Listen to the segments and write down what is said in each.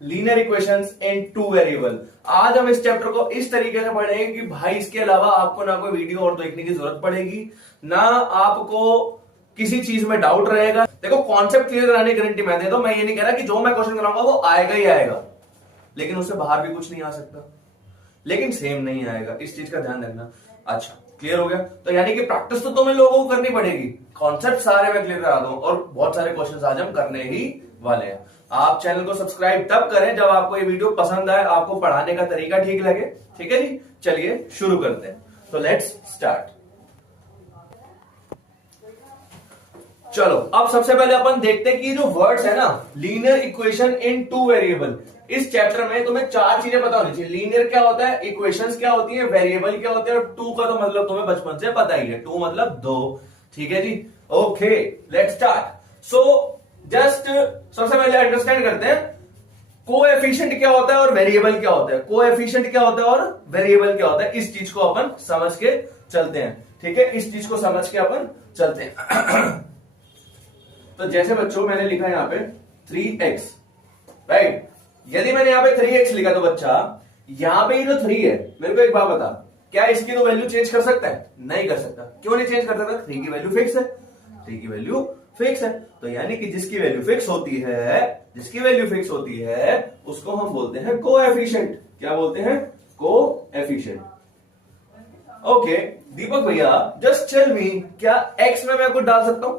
Linear equations इन two variable. आज हम इस चैप्टर को इस तरीके से पढ़ेंगे कि भाई इसके अलावा आपको ना कोई वीडियो और देखने की जरूरत पड़ेगी, ना आपको किसी चीज में डाउट रहेगा। देखो कॉन्सेप्ट क्लियर कराने की गारंटी मैं दे दूं, मैं ये नहीं कह रहा कि जो मैं क्वेश्चन कराऊंगा वो आएगा ही आएगा, लेकिन उससे बाहर भी कुछ नहीं आ सकता, लेकिन सेम नहीं आएगा, इस चीज का ध्यान रखना। अच्छा क्लियर हो गया? तो यानी कि प्रैक्टिस तो तुम्हें लोगों को करनी पड़ेगी, कॉन्सेप्ट सारे मैं क्लियर करा दूं और बहुत सारे क्वेश्चंस आज हम करने ही वाले हैं। आप चैनल को सब्सक्राइब तब करें जब आपको ये वीडियो पसंद आए, आपको पढ़ाने का तरीका ठीक लगे। ठीक है जी, चलिए शुरू करते हैं। तो लेट्स स्टार्ट। चलो अब सबसे पहले अपन देखते हैं कि जो वर्ड्स है ना, linear equation in two variable, इस चैप्टर में तुम्हें चार चीजें पता होनी चाहिए। लीनियर क्या होता है, इक्वेशंस क्या होती है, वेरिएबल क्या होते हैं, और टू का तो मतलब तुम्हें बचपन से पता ही है, टू मतलब दो। ठीक है जी, okay let's start. So just सबसे पहले अंडरस्टैंड करते हैं कोएफिशिएंट क्या होता है और वेरिएबल क्या होता है। कोएफिशिएंट क्या होता है और वेरिएबल क्या होता है, इस चीज को अपन समझ के चलते हैं। ठीक है, इस चीज को समझ के अपन चलते हैं। तो जैसे बच्चों मैंने लिखा यहां पे 3x, राइट। यदि मैंने यहां पे 3x लिखा तो बच्चा यहां पे ये जो 3 है, मेरे को एक बात बता, क्या इसकी तो वैल्यू चेंज कर सकता है? नहीं कर सकता। क्यों नहीं चेंज कर सकता? 3 की वैल्यू फिक्स है, 3 की वैल्यू फिक्स है। तो यानी कि जिसकी वैल्यू फिक्स होती है, जिसकी वैल्यू फिक्स होती है उसको हम बोलते हैं कोएफिशिएंट। क्या बोलते हैं? कोएफिशिएंट। ओके दीपक भैया जस्ट टेल मी, क्या x में मैं कुछ डाल सकता हूं?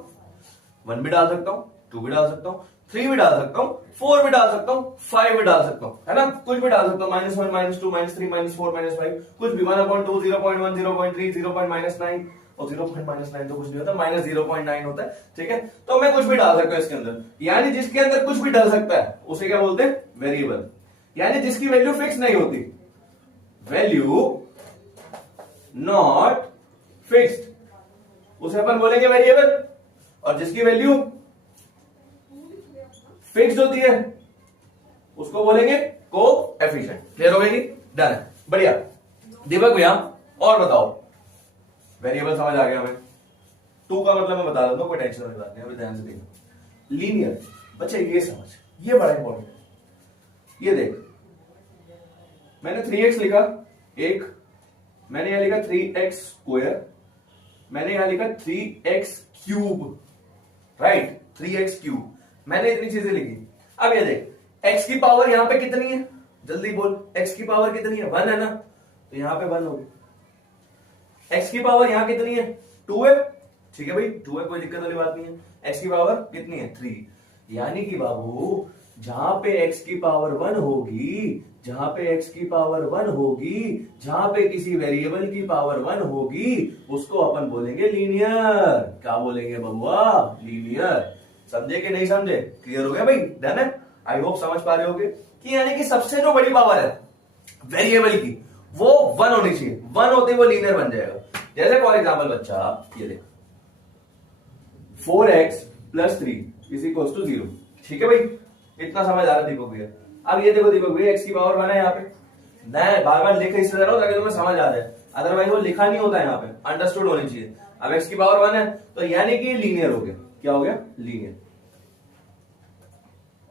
1 भी डाल सकता हूं, 2 भी डाल सकता हूं, 3 भी डाल सकता हूं, 4 भी डाल सकता हूं, 5 भी डाल सकता हूं, है ना? कुछ भी डाल सकता हूं, -1 -2 -3 -4 -5, कुछ भी, 1/2 0.1 0.3 0.9 और 0.9 तो कुछ नहीं होता, -0.9 होता है। ठीक है, तो मैं कुछ भी डाल सकता हूं इसके अंदर, यानी जिसके अंदर कुछ भी डाल सकता है उसे क्या बोलते हैं? वेरिएबल। यानी जिसकी वैल्यू फिक्स नहीं होती, वैल्यू नॉट फिक्स्ड, उसे अपन बोलेंगे वेरिएबल। और जिसकी वैल्यू फिक्स्ड होती है उसको बोलेंगे कोएफिशिएंट। क्लियर हो गई जी? डन है, बढ़िया। दीपक भैया और बताओ, वेरिएबल समझ आ गया हमें, टू का मतलब मैं बता देता हूं, कोई टेंशन वाली बात नहीं, अभी ध्यान से देखो। लीनियर बच्चे ये समझ, ये बड़ा इंपॉर्टेंट है। ये देख, मैंने 3x लिखा, एक मैंने यहां लिखा 3x स्क्वायर, मैंने यहां लिखा 3x cube, right, 3x cube, मैंने इतनी चीजें लिखी। अब ये देख, x की पावर यहां पे कितनी है, जल्दी बोल, x की पावर कितनी है? 1 है ना, तो यहां पे 1 होगी। x की पावर यहां कितनी है? 2 है, ठीक है भाई, 2 है, कोई दिक्कत वाली बात नहीं है। x की पावर कितनी है? 3। यानी कि बाबू जहां पे x की पावर 1 होगी, जहां पे x की पावर 1 होगी, जहां पे किसी वेरिएबल की पावर 1 होगी, उसको अपन बोलेंगे लीनियर। क्या बोलेंगे बबुआ? लीनियर। समझे कि नहीं समझे? क्लियर हो गया भाई? डन है? आई होप समझ पा रहे होगे कि यानी कि सबसे जो बड़ी पावर है वेरिएबल की वो 1 होनी चाहिए, 1 होते वो लीनियर बन जाएगा। जैसे फॉर एग्जाम्पल बच्चा ये देख, 4x + 3 = 0। ठीक है भाई, इतना समझ आ रहा है दीपक भैया? अब ये देखो दीपक भैया, x की पावर 1 है यहाँ पे, मैं बार बार लिख इसलिए रहा हूं ताकि तुम्हें समझ आ जाए, अदरवाइज वो लिखा नहीं होता है, यहाँ पे अंडरस्टूड होनी चाहिए। अब x की पावर 1 है तो यानी कि लीनियर हो गया। क्या हो गया? लीनियर।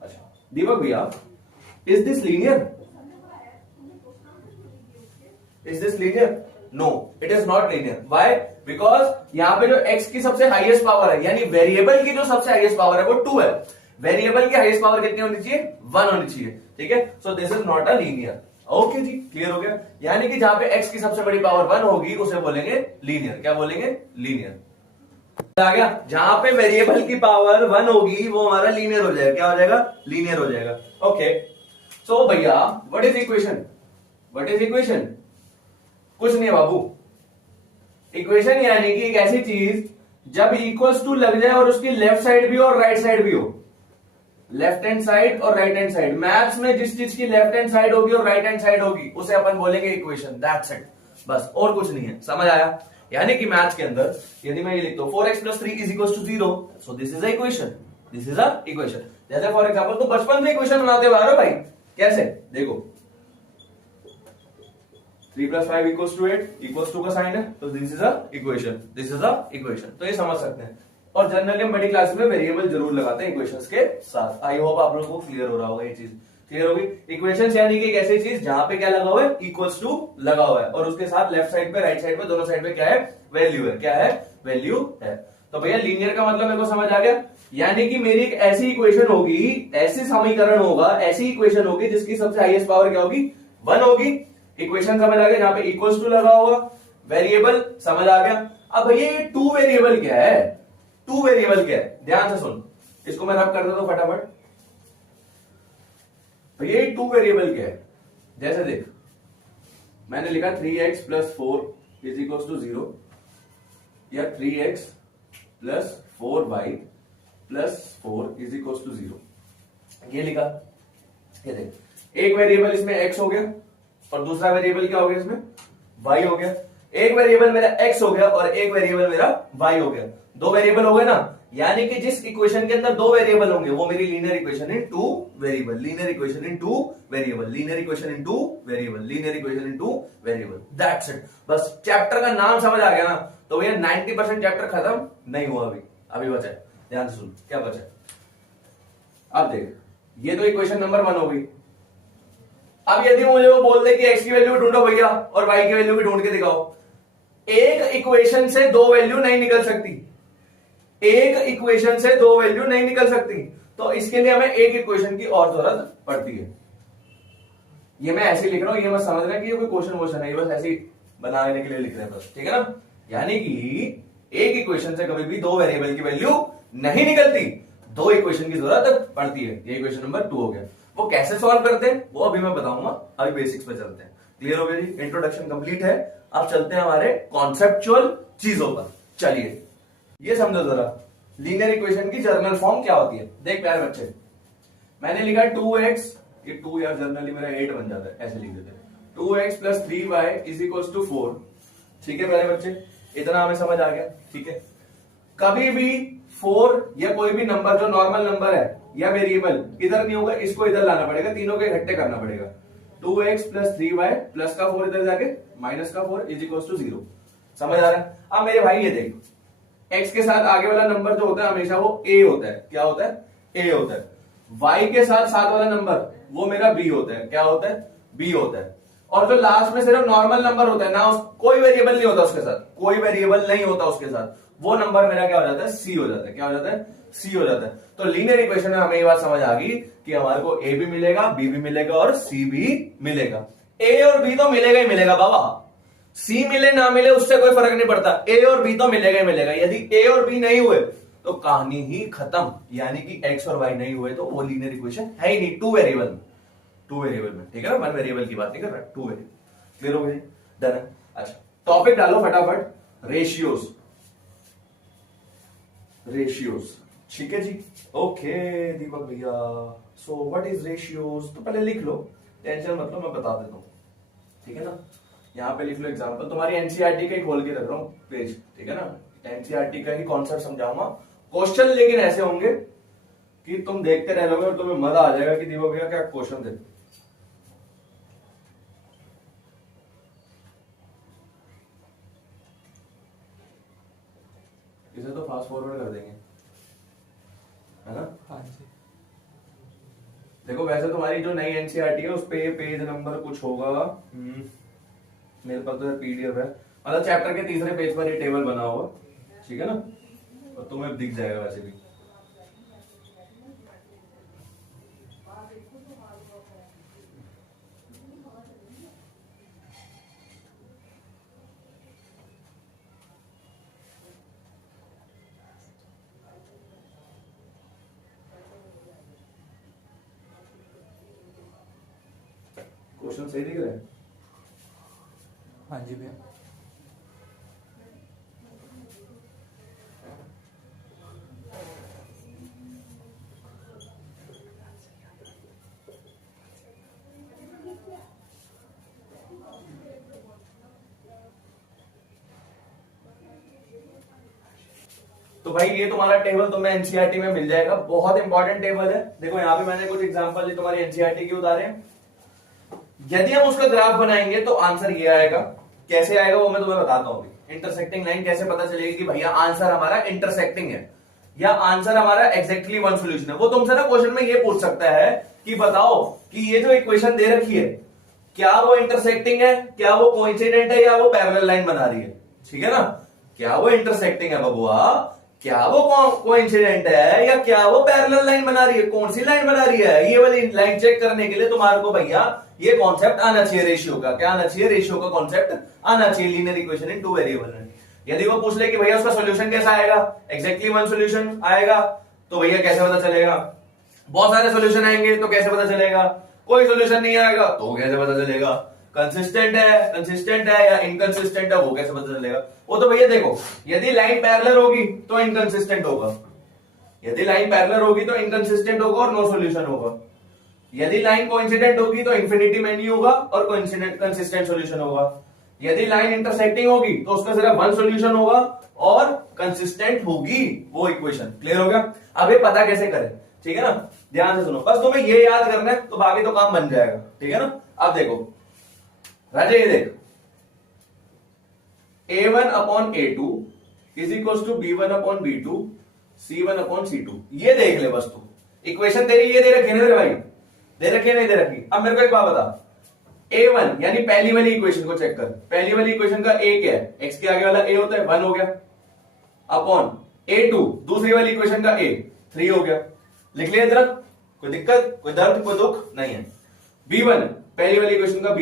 अच्छा दीपक भैया, is this linear? Is this linear? No, it is not linear. Why? Because यहां पे जो x की सबसे हाईएस्ट पावर है, यानी वेरिएबल की जो सबसे हाईएस्ट पावर है वो 2 है। वेरिएबल की हाईएस्ट पावर कितनी होनी चाहिए? 1 होनी चाहिए। ठीक है, so this is not a linear. Okay जी, क्लियर हो गया? यानी कि जहां पे x की सबसे बड़ी पावर 1 होगी उसे बोलेंगे लीनियर। क्या बोलेंगे? लीनियर। आ गया? जहां पे वेरिएबल की पावर 1 होगी वो हमारा लीनियर हो जाएगा। क्या हो जाएगा? लीनियर हो जाएगा। ओके, सो भैया what is equation? What is equation? कुछ नहीं है बाबू। इक्वेशन यानी कि एक ऐसी चीज जब इक्वल्स टू लग जाए और उसकी लेफ्ट साइड भी हो और राइट साइड भी हो, लेफ्ट हैंड साइड और राइट हैंड साइड, मैथ्स में जिस चीज की लेफ्ट हैंड साइड होगी और राइट हैंड साइड होगी उसे अपन बोलेंगे इक्वेशन। दैट्स इट, बस, और कुछ नहीं है। समझ आया? यानी कि मैथ्स के अंदर यदि मैं ये लिखता हूं 4x + 3 = 0, so this is a equation, this is a equation. जैसे फॉर एग्जांपल तो बचपन से इक्वेशन बनाते हुए आ रहे हो भाई। कैसे? देखो 3 + 5 = 8, इक्वल्स टू का साइन है, तो this is a equation, this is a equation. तो ये समझ सकते हैं। और जनरली हम बड़ी क्लास में वेरिएबल जरूर लगाते हैं इक्वेशंस के साथ। आई होप आप लोगों को क्लियर हो रहा होगा ये चीज। क्लियर होगी। इक्वेशन यानी कि एक ऐसी चीज जहां पे क्या लगा हुआ है, इक्वल्स टू लगा हुआ है, और उसके साथ लेफ्ट साइड पे राइट साइड पे दोनों साइड पे क्या है, वैल्यू है। क्या है, वैल्यू है। तो भैया लीनियर का मतलब मेरे को समझ आ गया, यानी कि मेरी एक ऐसी इक्वेशन होगी, ऐसी समीकरण होगा, ऐसी इक्वेशन होगी जिसकी सबसे हाईएस्ट पावर क्या होगी, 1 होगी। इक्वेशन समझ आ गया, जहां पे इक्वल्स टू लगा होगा, वेरिएबल समझ आ गया। अब भैया ये 2 वेरिएबल क्या है, 2 वेरिएबल क्या है, ध्यान से सुन, इसको मैं रब कर देता हूं फटाफट। भैया ये 2 वेरिएबल क्या है, जैसे देख मैंने लिखा 3x plus 4 is equal to 0, या 3x plus 4y plus 4 is equal to 0, ये लिखा। ये देख एक वेरिएबल इसमें x हो गया और दूसरा वेरिएबल क्या हो गया, इसमें y हो गया। एक वेरिएबल मेरा x हो गया और एक वेरिएबल मेरा y हो गया, 2 वेरिएबल हो गए ना। यानी कि जिस इक्वेशन के अंदर 2 वेरिएबल होंगे वो मेरी linear equation in 2 variable, linear equation in 2 variable, linear equation in 2 variable, linear equation in 2 variable, that's it. बस चैप्टर का नाम समझ आ गया ना, तो भैया 90% चैप्टर खत्म नहीं हुआ, अभी बचा है। ध्यान से सुन क्या बचा है। अब देख ये तो इक्वेशन नंबर 1 हो गई। अब यदि मुझे वो बोल दे कि x की वैल्यू ढूंढो भैया और y की वैल्यू भी ढूंढ के दिखाओ, एक इक्वेशन से 2 वैल्यू नहीं निकल सकती, एक इक्वेशन से 2 वैल्यू नहीं निकल सकती, तो इसके लिए हमें एक इक्वेशन की और जरूरत पड़ती है। ये मैं ऐसे लिख रहा हूं, ये मत समझ रहे कि ये कोई क्वेश्चन है, ये बस ऐसे ही बनाने के लिए लिख रहे हैं बस, ठीक है ना। यानी कि एक इक्वेशन से कभी भी 2 वेरिएबल की वैल्यू नहीं निकलती, 2 इक्वेशन की जरूरत पड़ती है। ये इक्वेशन नंबर 2 हो गया। वो कैसे सॉल्व करते हैं वो अभी मैं बताऊंगा, अभी बेसिक्स पे चलते हैं। क्लियर हो गया जी, इंट्रोडक्शन कंप्लीट है। अब चलते हैं हमारे कॉन्सेप्चुअल चीजों पर। चलिए ये समझो जरा, लीनियर इक्वेशन की जर्नल फॉर्म क्या होती है। देख प्यारे बच्चे, मैंने लिखा 2x, ये 2 यार जर्नली मेरा 8 बन जाता है, ऐसे लिख देते हैं, 2x plus 3y is equal to 4। ठीक है प्यारे बच्चे, इतना हमें समझ आ गया। ठीक है, कभी भी 4 या कोई भी नंबर जो नॉर्मल नंबर है या वेरिएबल इधर नहीं होगा, इसको इधर लाना पड़ेगा, तीनों के इकट्ठे करना पड़ेगा। 2x प्लस 3y प्लस का 4 इधर जाके माइनस का 4 इज इक्वल टू 0। समझ आ रहा है। अब मेरे भाई ये देख, x के साथ आगे वाला नंबर जो होता है हमेशा वो a होता है। क्या होता है, a होता है। y के साथ वाला नंबर वो मेरा b होता है। क्या होता है, b होता है। और जो लास्ट में सिर्फ नॉर्मल नंबर होता है ना, कोई वेरिएबल नहीं होता उसके साथ, कोई वेरिएबल नहीं होता उसके साथ, वो नंबर मेरा क्या हो जाता है, c हो जाता है। क्या हो जाता है, c हो जाता है। तो लीनियर इक्वेशन में हमें ये बात समझ आ गई कि हमारे को a भी मिलेगा, b भी मिलेगा और c भी मिलेगा। a और b तो मिलेगा ही मिलेगा बाबा, c मिले ना मिले उससे कोई फर्क नहीं पड़ता, a और b तो मिलेगा ही मिलेगा। यदि a और b नहीं हुए तो कहानी ही खत्म, यानी कि x और y नहीं हुए तो वो लीनियर इक्वेशन है ही नहीं। 2 वेरिएबल में, 2 वेरिएबल में, ठीक है ना, 1 वेरिएबल की बात नहीं कर रहा, 2 वेरिएबल। क्लियर हो गया, डन है। अच्छा टॉपिक डालो फटाफट, रेशियोज, रेशियोज। ठीक है जी, ओके दीपक भैया। सो व्हाट इज रेशियोज, तो पहले लिख लो, टेंशन मत लो, मैं बता देता हूं। ठीक है ना, यहां पे लिख लो एग्जांपल, तुम्हारी एनसीईआरटी का ही खोल के रख रहा हूं पेज। ठीक है ना, एनसीईआरटी का ही कॉन्सेप्ट समझाऊंगा। क्वेश्चन लेकिन ऐसे होंगे कि तुम देखते रह लोगे और तुम्हें मजा आ जाएगा कि दीपक भैया क्या क्वेश्चन थे। इसे तो फास्ट फॉरवर्ड कर देंगे, है ना। हाँ जी। देखो वैसे तुम्हारी जो नई एनसीईआरटी है उस पे ये पेज नंबर कुछ होगा, मेरे पास तो पीडीएफ है, मतलब चैप्टर के तीसरे पेज पर ये टेबल बना होगा। ठीक है ना, और तुम्हें दिख जाएगा वैसे भी। क्वेश्चन सही दिख रहा है। हाँ जी भैया। तो भाई ये तुम्हारा टेबल तुम्हें एनसीईआरटी में मिल जाएगा, बहुत इंपॉर्टेंट टेबल है। देखो यहाँ पे मैंने कुछ एग्जांपल तुम्हारी एनसीईआरटी के उतारे हैं। यदि हम उसका ग्राफ बनाएंगे तो आंसर ये आएगा। कैसे आएगा वो मैं तुम्हें बताता हूं। इंटरसेक्टिंग लाइन कैसे पता चलेगी कि भैया आंसर हमारा इंटरसेक्टिंग है या आंसर हमारा एग्जैक्टली वन सॉल्यूशन है। वो तुमसे ना क्वेश्चन में ये पूछ सकता है कि बताओ कि ये जो इक्वेशन दे रखी है क्या वो इंटरसेक्टिंग है, क्या वो कोइंसिडेंट है, या वो पैरेलल लाइन बना रही है। ठीक है ना, क्या वो इंटरसेक्टिंग है बबुआ, क्या वो कोइंसिडेंट है, या क्या वो पैरेलल लाइन बना रही है, कौन सी लाइन बना रही है। ये वाली लाइन चेक करने के लिए तुम्हारे को भैया ये कॉन्सेप्ट आना चाहिए रेशियो का। क्या आना चाहिए, रेशियो का कॉन्सेप्ट आना चाहिए linear equation in two variable में। यदि वो पूछ ले कि भैया उसका सोल्यूशन कैसा आएगा, एग्जैक्टली वन सोल्यूशन आएगा, तो भैया कैसे पता चलेगा। बहुत सारे सोल्यूशन आएंगे तो कैसे पता चलेगा, कोई सोल्यूशन नहीं आएगा तो कैसे पता चलेगा, कंसिस्टेंट है या इनकंसिस्टेंट है वो कैसे पता चलेगा। वो तो भैया देखो, यदि लाइन पैरेलल होगी तो इनकंसिस्टेंट होगा, यदि लाइन पैरेलल होगी तो इनकंसिस्टेंट होगा और नो सॉल्यूशन होगा। यदि लाइन कोइंसिडेंट होगी तो इंफिनिटी में नहीं होगा और कोइंसिडेंट कंसिस्टेंट सॉल्यूशन होगा। यदि लाइन इंटरसेक्टिंग होगी तो उसका सिर्फ वन सॉल्यूशन होगा और कंसिस्टेंट होगी वो इक्वेशन। क्लियर हो गया। अब ये पता कैसे करें, ठीक है ना, ध्यान से सुनो, बस तुम्हें ये याद करना है तो बाकी तो काम बन जाएगा। ठीक है ना। अब देखो राजे, ये देख A1/A2 is equal to B1/B2 C1/C2। ये देख ले बस तू, इक्वेशन तेरी ये दे रखी है ना मेरे भाई, दे रखी है नहीं दे रखी। अब मेरे को एक बात बता, A1 यानी पहली वाली इक्वेशन को चेक कर, पहली वाली इक्वेशन का A क्या है, x के आगे वाला A होता है 1 हो गया, अपॉन A2 दूसरी वाली इक्वेशन का A 3 हो गया। लिख लिया इधर, कोई दिक्कत, कोई दर्द, कोई दुख नहीं है। B1 पहली वाली इक्वेशन का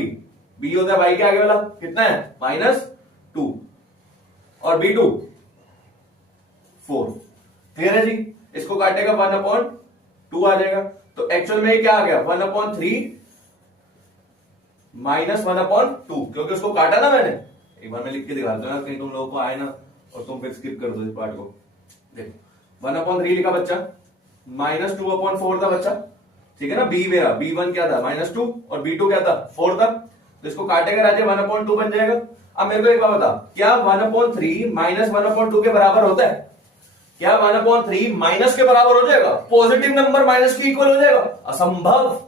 B होता है y के आगे वाला, कितना है -2, और B2 4। क्लियर है जी। इसको काटेगा 1/2 आ जाएगा, तो एक्चुअल में क्या आ गया 1/3 -1/2, क्योंकि उसको काटा ना मैंने। एक बार मैं लिख के दिखा दूं ना, कहीं तुम लोगों को आए ना और तुम फिर स्किप कर दो इस पार्ट को। देखो 1/3 लिखा बच्चा, -2/4 था बच्चा। ठीक है ना। बी मेरा B1 क्या था -2 और B2 क्या था 4 था, तो इसको काटेगा राजे 1/2 बन जाएगा। अब मेरे को एक बात बता, क्या 1/3 -1/2 के बराबर होता है, क्या 1/3 माइनस के बराबर हो जाएगा, पॉजिटिव नंबर माइनस के इक्वल हो जाएगा, असंभव,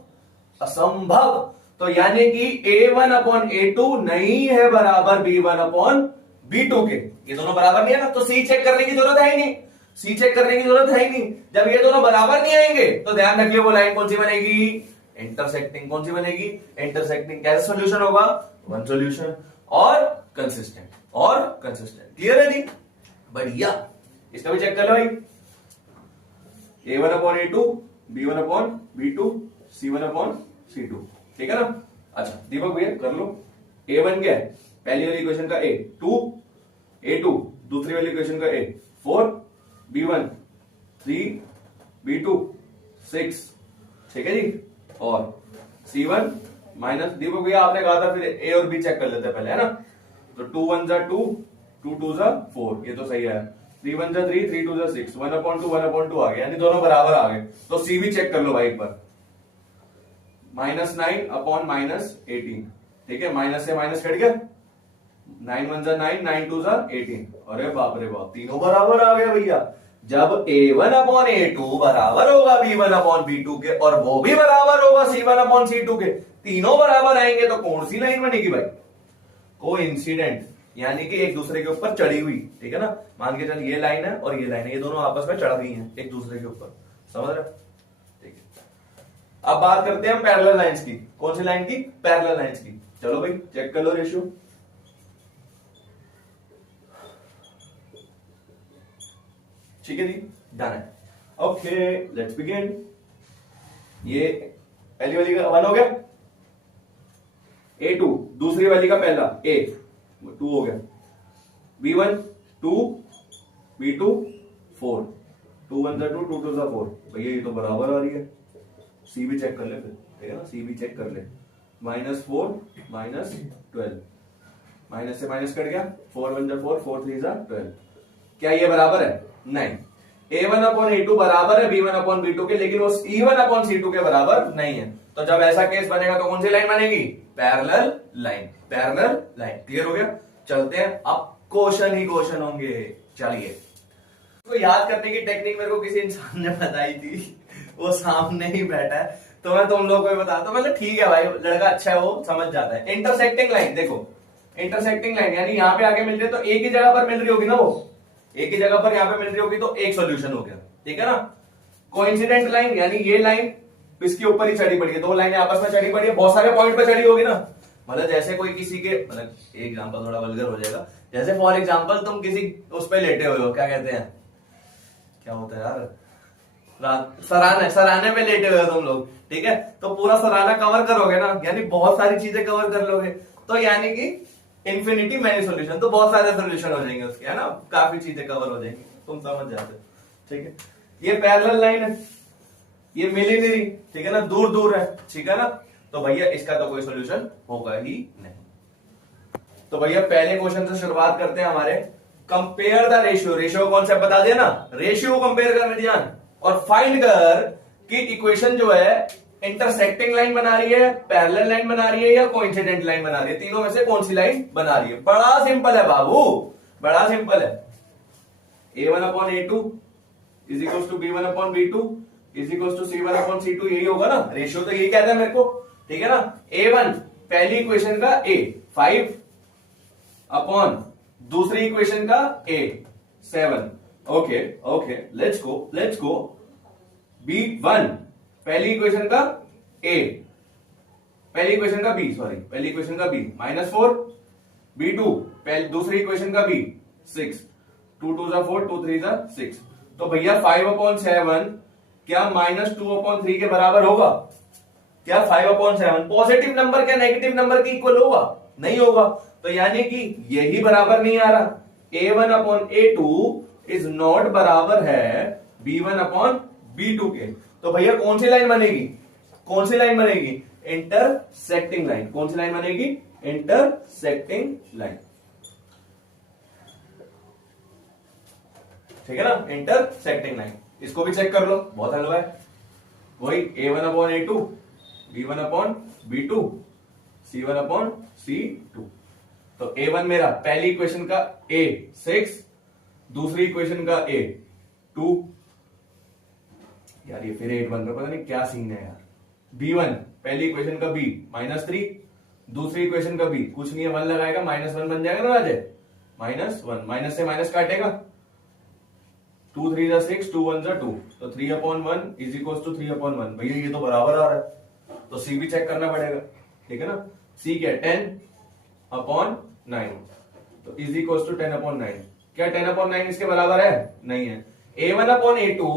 असंभव। तो यानी कि A1/A2 नहीं है बराबर B1/B2 के, ये दोनों बराबर नहीं है ना, तो C चेक करने की जरूरत है ही नहीं, C चेक करने की जरूरत है ही नहीं। जब ये दोनों बराबर नहीं आएंगे तो ध्यान रखिए वो लाइन कौन सी बनेगी, इंटरसेक्टिंग। कौन सी बनेगी, इंटरसेक्टिंग। कैसे सॉल्यूशन होगा, वन सॉल्यूशन और कंसिस्टेंट, और कंसिस्टेंट। क्लियर है जी, बढ़िया। इसका भी चेक कर लो भाई, A1/A2 B1/B2 C1/C2। ठीक है ना। अच्छा दीपक भैया कर लो, A1 क्या है, पहली वाली इक्वेशन का A 2, A2 दूसरी वाली इक्वेशन का A 4, B1 3, B2 6। ठीक है जी। और C1 माइनस, दीपक भैया आपने कहा था फिर A और B चेक कर लेते हैं पहले, है ना। तो 2 1 जा 2, 2 2 जा 4, ये तो सही है। 3 1 जा 3, 3 2 जा 6, 1/2 आ गया, यानी दोनों बराबर आ गए। तो C भी चेक कर लो भाई एक बार, -9/-18। ठीक है, माइनस से माइनस कट गया, 9 1 जा 9, 9 2 जा 18। अरे बाप रे बाप, तीनों बराबर आ गया भैया। जब A1/A2 बराबर होगा B1/B2 के और वो भी बराबर होगा C1/C2 के, तीनों बराबर आएंगे तो कौन सी लाइन बनेगी भाई, कोइंसिडेंट, यानी कि एक दूसरे के ऊपर चढ़ी हुई। ठीक है ना। मान के चल ये लाइन है और ये लाइन है, ये दोनों आपस में चढ़ गई हैं एक दूसरे के ऊपर, समझ रहे। ठीक है, अब बात करते हैं हम पैरेलल लाइंस की। कौन सी लाइन की, पैरेलल लाइंस की। चलो भाई चेक कर लो रेशियो। ठीक है जी, डन है। Okay let's begin. ये पहली वाली का 1 हो गया, A2 दूसरी वाली का पहला A 2 हो गया, B1 2, B2 4, 2 1 2, 2 2 4। भैया ये तो बराबर आ रही है। C भी चेक कर ले फिर, ठीक है ना, C भी चेक कर ले। -4 -12, माइनस से माइनस कट गया, 4 1 4, 4 3 12। क्या ये बराबर है, नहीं। A1/A2 बराबर है B1/B2 के, लेकिन वो C1/C2 के बराबर नहीं है। तो जब ऐसा केस बनेगा तो कौन सी लाइन बनेगी, parallel line, parallel line. Clear हो गया। चलते हैं, अब क्वेश्चन ही क्वेश्चन होंगे। चलिए, तो याद करने की टेक्निक मेरे को किसी इंसान ने बताई थी, वो सामने ही बैठा है, तो मैं तुम लोगों को बताता हूं। मतलब ठीक है भाई, लड़का अच्छा है, वो समझ जाता है। इंटरसेक्टिंग लाइन देखो, इंटरसेक्टिंग लाइन यानी यहाँ पे आके मिल रही है, तो एक ही जगह पर मिल रही होगी ना, वो एक ही जगह पर यहाँ पे मिल रही होगी, तो एक सॉल्यूशन हो गया। ठीक है ना। कोइंसिडेंट लाइन यानी ये लाइन इसके ऊपर ही चढ़ी पड़ी है, दो लाइनें आपस में चढ़ी पड़ी है, बहुत सारे पॉइंट पे चढ़ी होगी ना। मतलब जैसे कोई किसी के, मतलब एग्जांपल थोड़ा वल्गर हो जाएगा, जैसे फॉर एग्जांपल तुम किसी उस पे लेटे हुए हो, क्या कहते हैं, क्या होता है यार, सराने पे लेटे हुए हो तुम लोग, ठीक है, तो पूरा सराना कवर करोगे ना, यानी बहुत सारी चीजें कवर कर लोगे, तो यानी कि इन्फिनिटी मैनी सोल्यूशन, तो बहुत सारे सोल्यूशन हो जाएंगे उसके, है ना, काफी चीजें कवर हो जाएंगी, तुम समझ जाते हो, ठीक है। ये पैरेलल लाइन है, ये मिलीनरी, ठीक है ना, दूर दूर है, ठीक है ना, तो भैया इसका तो कोई सोल्यूशन होगा ही नहीं। तो भैया पहले क्वेश्चन से शुरुआत करते हैं हमारे, compare the ratio, ratio concept बता दिया ना, रेशियो को कंपेयर कर ध्यान, और फाइंड कर कि इक्वेशन जो है इंटरसेक्टिंग लाइन बना रही है, पैरेलल लाइन बना रही है, या कोइंसिडेंट लाइन बना रही है, तीनों में से कौन सी लाइन बना रही है। बड़ा सिंपल है बाबू, बड़ा सिंपल है, a1/a2 is equal to b1/b2 is equal to c1/c2, यही होगा ना, रेशियो तो यही कहता है मेरे को, ठीक है ना। a1 पहली इक्वेशन का a 5 अपॉन दूसरी इक्वेशन का a 7, okay okay, let's go. b1 पहली इक्वेशन का a, पहली इक्वेशन का b, सॉरी पहली इक्वेशन का b -4, b2 दूसरी इक्वेशन का b 6, 2 2 4, 2 3 6, तो भैया 5/7 क्या -2/3 के बराबर होगा? क्या 5/7 पॉजिटिव नंबर क्या नेगेटिव नंबर के इक्वल होगा? नहीं होगा, तो यानी कि यही बराबर नहीं आ रहा, a1/a2 इज नॉट बराबर है b1/b2 के। तो भैया कौन सी लाइन बनेगी, कौन सी लाइन बनेगी? Intersecting line. कौन सी लाइन बनेगी? इंटरसेक्टिंग लाइन, ठीक है ना, इंटरसेक्टिंग लाइन। इसको भी चेक कर लो, बहुत हलवा है, वही a1/a2 b1/b2 c1/c2। तो a1 मेरा पहली इक्वेशन का a 6, दूसरी इक्वेशन का a 2, यार ये फिर 8 बन रहा, पता नहीं क्या सीन है यार। b1 पहली इक्वेशन का b -3, दूसरी इक्वेशन का b कुछ नहीं है, 1 लगाएगा -1 बन जाएगा ना राजे, -1, माइनस से माइनस काटेगा, 2 3 6, 2 1 2, तो 3/1 इज इक्वल टू 3/1। भैया ये तो बराबर आ रहा है, तो c भी चेक करना पड़ेगा, ठीक है ना। c क्या है? 10/9, तो इज इक्वल टू 10/9। क्या 10/9 इसके बराबर है? नहीं है। a1/a2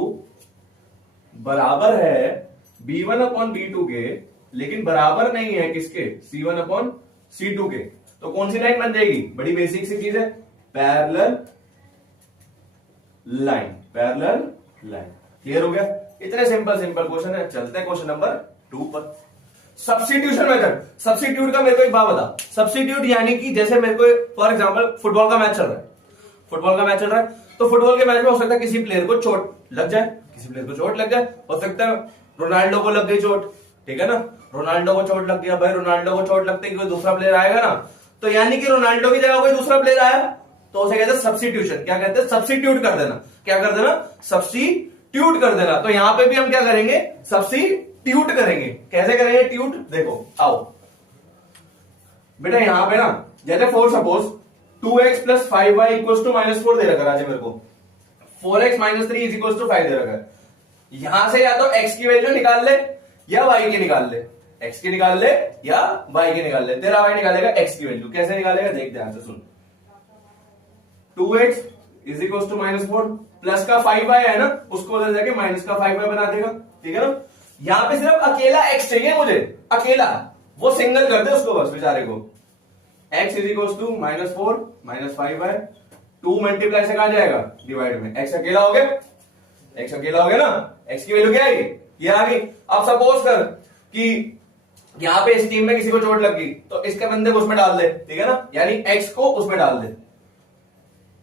बराबर है b1/b2 के, लेकिन बराबर नहीं है किसके? c1/c2 के। तो कौन सी लाइन बन जाएगी? बड़ी बेसिक सी चीज है, parallel line, parallel line. Clear हो गया? इतने सिंपल क्वेश्चन है। चलते हैं क्वेश्चन नंबर 2 पर। Substitution method. सब्स्टिट्यूट का मेरे को एक बात बता, सब्स्टिट्यूट यानी कि जैसे मेरे को फॉर एग्जांपल फुटबॉल का मैच चल रहा है, तो फुटबॉल के मैच में हो सकता है किसी प्लेयर को चोट लग जाए, हो सकता है रोनाल्डो को लग गई चोट, ठीक है ना, रोनाल्डो को चोट लग गया, भाई रोनाल्डो को चोट लगते ही कोई दूसरा प्लेयर आएगा ना, तो यानी कि रोनाल्डो की जगह कोई दूसरा प्लेयर आया, तो उसे कहते हैं सब्स्टिट्यूशन। क्या कहते हैं? सब्स्टिट्यूट कर देना। क्या कर देना? सब्स्टिट्यूट कर देना। तो यहां पे भी हम क्या करेंगे? सब्स्टिट्यूट करेंगे। कैसे करेंगे ट्यूट? देखो आओ बेटा, यहां पे ना जैसे फॉर सपोज 2x + 5y = -4 दे रखा है मेरे को, 4x - 3 = 5 दे रखा है। यहां से या तो x की वैल्यू निकाल ले या y की निकाल ले, x की निकाल ले या y की निकाल ले। तेरा y निकालेगा x की वैल्यू, कैसे निकालेगा देख ध्यान से सुन। 2x = -4 प्लस का 5y है ना, उसको उधर जाके माइनस का 5y बना देगा, ठीक है ना। यहां पे सिर्फ अकेला x चाहिए मुझे, अकेला, वो सिंगल कर दे उसको बस बेचारे को। x = -4 - 5y, 2 मल्टीप्लाई से कहा जाएगा डिवाइड में, x अकेला हो गया, ना, x की वैल्यू क्या आएगी? ये आ गई। अब सपोज कर कि यहां पे इस टीम में किसी को चोट लग गई, तो इसके बंदे को उसमें डाल दे, ठीक है ना, यानी x को उसमें डाल दे।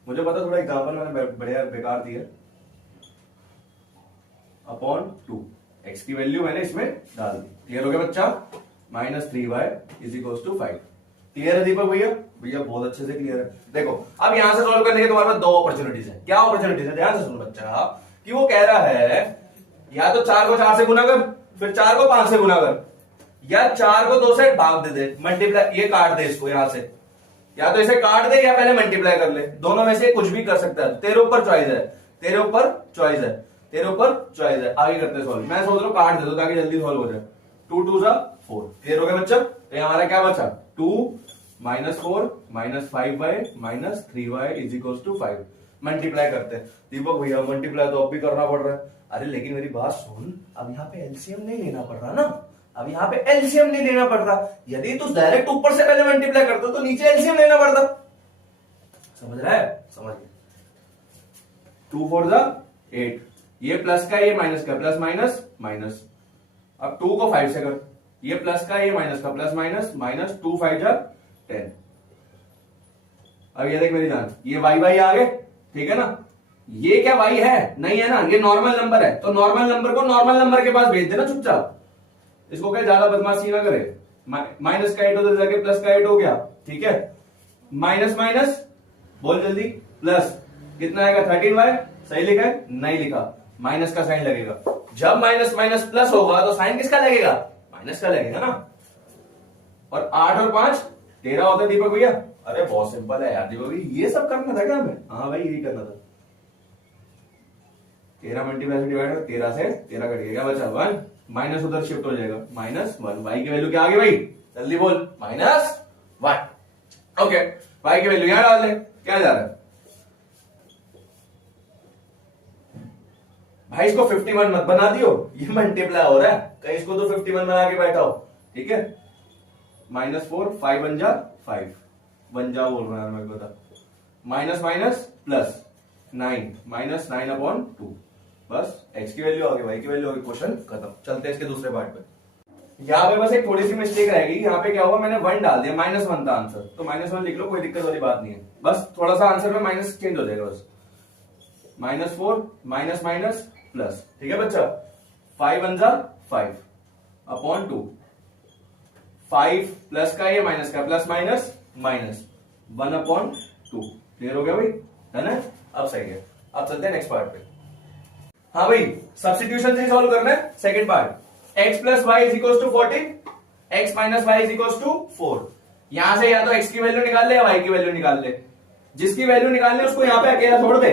मुझे पता थोड़ा एग्जांपल मैंने बढ़िया बेकार दिया, /2 x की वैल्यू मैंने इसमें डाल दी। क्लियर हो गया बच्चा? -3y = 5। क्लियर है दीपक भैया? भैया बहुत अच्छे से क्लियर है। देखो अब यहां से सॉल्व करने के तुम्हारे पास 2 अपॉर्चुनिटीज है। क्या अपॉर्चुनिटीज है? ध्यान से सुनो बच्चा, कि वो कह रहा है या तो 4 को 4 से गुना कर, फिर 4 को 5 से गुना कर, या 4 को 2 से भाग दे, मल्टीप्लाई, ये काट दे इसको यहां से, या तो इसे काट दे या पहले मल्टीप्लाई कर ले, दोनों में से कुछ भी कर सकता है, तेरे ऊपर चॉइस है। तेरे ऊपर चॉइस है, आगे करते सॉल्व। मैं सोच रहा हूँ काट दे दो ताकि जल्दी सॉल्व हो जाए। 2 2 जा 4, क्लियर हो गया बच्चा। तो हमारा क्या बचा, 2 -4 -5y -3y = 5। मल्टीप्लाई करते हैं। दीपक भैया मल्टीप्लाई तो अब भी करना पड़ रहा है। अरे लेकिन मेरी बात सुन, अब यहाँ पे एलसीएम नहीं लेना पड़ रहा ना, अब यहाँ पे एलसीएम नहीं लेना पड़ रहा। यदि तू डायरेक्ट ऊपर से पहले मल्टीप्लाई करता तो नीचे एलसीएम लेना पड़ता। समझ रहा है, समझ गया। 2 4 जा 8, ये प्लस का ये माइनस का, प्लस माइनस माइनस। अब 2 को 5 से कर, ये प्लस का ये माइनस का, प्लस माइनस माइनस, 2 5 जा 10। अब ये देख मेरी जान, ये वाई वाई आ गए, ठीक है ना। ये क्या वाई है, नहीं है ना, ये नॉर्मल नंबर है। तो नॉर्मल नंबर को नॉर्मल नंबर के पास भेज देना चुपचाप। इसको क्या ज्यादा बदमाशी ना करे। माइनस का 8 होता जाके प्लस का 8 हो गया, ठीक है। माइनस माइनस बोल जल्दी, प्लस कितना आएगा 13y, सही लिखा है, नहीं लिखा, माइनस का साइन लगेगा। जब माइनस माइनस प्लस होगा तो साइन किसका लगेगा, माइनस का लगेगा ना। और 8 और 5 13 होता है दीपक भैया। अरे बहुत सिंपल है यार दीपक भैया, ये सब करना था क्या हमें? हाँ भाई यही करना था। 13 मल्टीप्लाई से डिवाइड कर, 13 से 13 कट गया, क्या बचा 1, माइनस उधर शिफ्ट हो जाएगा, -1। वाई की वैल्यू क्या आ गई भाई, जल्दी बोल, -1। ओके, वाई की वैल्यू यहां डाल दे, क्या जा रहा है भाई। इसको 51 मत बना दियो, ये मल्टीप्लाई हो रहा है, कहीं इसको तो 51 बना के बैठा हो, ठीक है। -4 5 बन जा 5 बन जा, बोल रहा है मेरे को बता। माइनस माइनस प्लस 9 -9/2, बस x की वैल्यू आ गई, y की वैल्यू आ गई, क्वेश्चन खत्म। चलते हैं इसके दूसरे पार्ट पे। यहाँ पे बस एक थोड़ी सी मिस्टेक रहेगी, यहाँ पे क्या हुआ, मैंने 1 डाल दिया, -1 था आंसर, तो -1 लिख लो, कोई दिक्कत वाली बात नहीं है। बस थोड़ा सा आंसर में माइनस चेंज हो जाएगा बस। -4 माइनस माइनस प्लस, ठीक है बच्चा। 5 बन जा 5/2, 5 प्लस का ये माइनस का, प्लस माइनस माइनस 1/2, क्लियर हो गया भाई, है ना। अब सही है, अब चलते हैं नेक्स्ट पार्ट पे। हाँ भाई, सब्स्टिट्यूशन से सॉल्व करना है second part. x + y = 14, x - y = 4। यहां से या तो x की वैल्यू निकाल ले या y की वैल्यू निकाल ले। जिसकी वैल्यू निकालने उसको यहां पे अकेला छोड़ दे,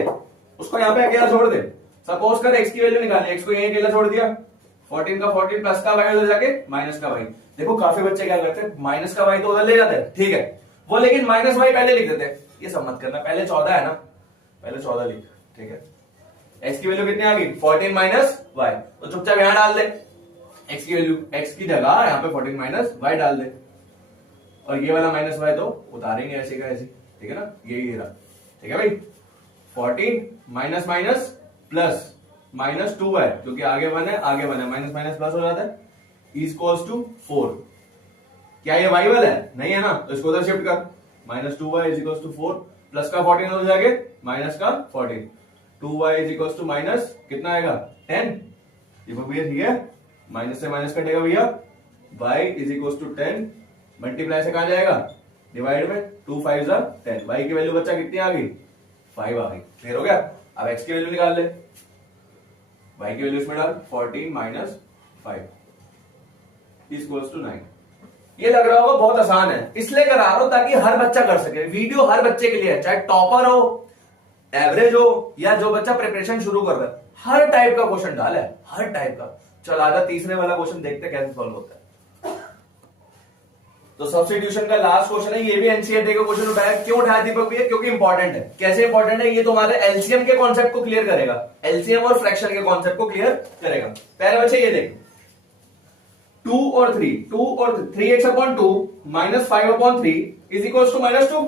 उसको यहां पे अकेला छोड़ दे। सपोज कर x की वैल्यू निकालनी, x को यहीं अकेला छोड़ दिया, 14 का 14 प्लस का y उधर जाके माइनस का y। देखो काफी बच्चे क्या करते हैं, माइनस का y तो उधर ले जाते हैं, ठीक है वो, लेकिन -y पहले लिख देते हैं। ये सब मत करना, पहले 14 है ना, पहले 14 लिख, ठीक है। x की वैल्यू कितनी आ गई, 14 - y, तो चुपचाप यहां डाल दे x की वैल्यू, x की जगह यहां पे 14 - y डाल दे, और ये वाला -y तो उतारेंगे ऐसे का ऐसे, ठीक है ना, ये रहा, ठीक है भाई। 14 माइनस माइनस प्लस -2y, क्योंकि आगे 1 है, आगे 1 है, माइनस माइनस प्लस हो जाता है, = 4। क्या ये y वाला है, नहीं है ना, तो इसको उधर शिफ्ट कर, -2y = 4, प्लस का 14 हो जाएगा, माइनस का 14, 2y = माइनस कितना आएगा 10। देखो भैया ठीक है, माइनस से माइनस कटेगा भैया, y = 10, मल्टीप्लाई से कहा जाएगा, डिवाइड में, 2 5 जा 10, y की वैल्यू बच्चा कितनी आ गई, 5 आ गई, क्लियर हो गया। अब x की वैल्यू निकाल ले, y की वैल्यू इसमें डाल, 14 - 5 = 9। ये लग रहा होगा बहुत आसान है, इसलिए करा रहा हूं ताकि हर बच्चा कर सके। वीडियो हर बच्चे के लिए है, चाहे टॉपर हो, एवरेज हो, या जो बच्चा प्रिपरेशन शुरू कर रहा है, हर टाइप का क्वेश्चन डाला है, हर टाइप का। चल आजा तीसरे वाला क्वेश्चन देखते कैसे सॉल्व होता है। तो सब्स्टिट्यूशन का लास्ट क्वेश्चन है, ये भी एनसीईआरटी का क्वेश्चन उठाया। क्यों उठाया दीपक भैया, क्योंकि इंपॉर्टेंट है। कैसे इंपॉर्टेंट है, ये तुम्हारे एलसीएम के कॉन्सेप्ट को क्लियर करेगा, एलसीएम और फ्रैक्शन के कॉन्सेप्ट को क्लियर करेगा। पहले बच्चे ये देख, 2 और 3, 2 और 3x/2 -5/3 = -2,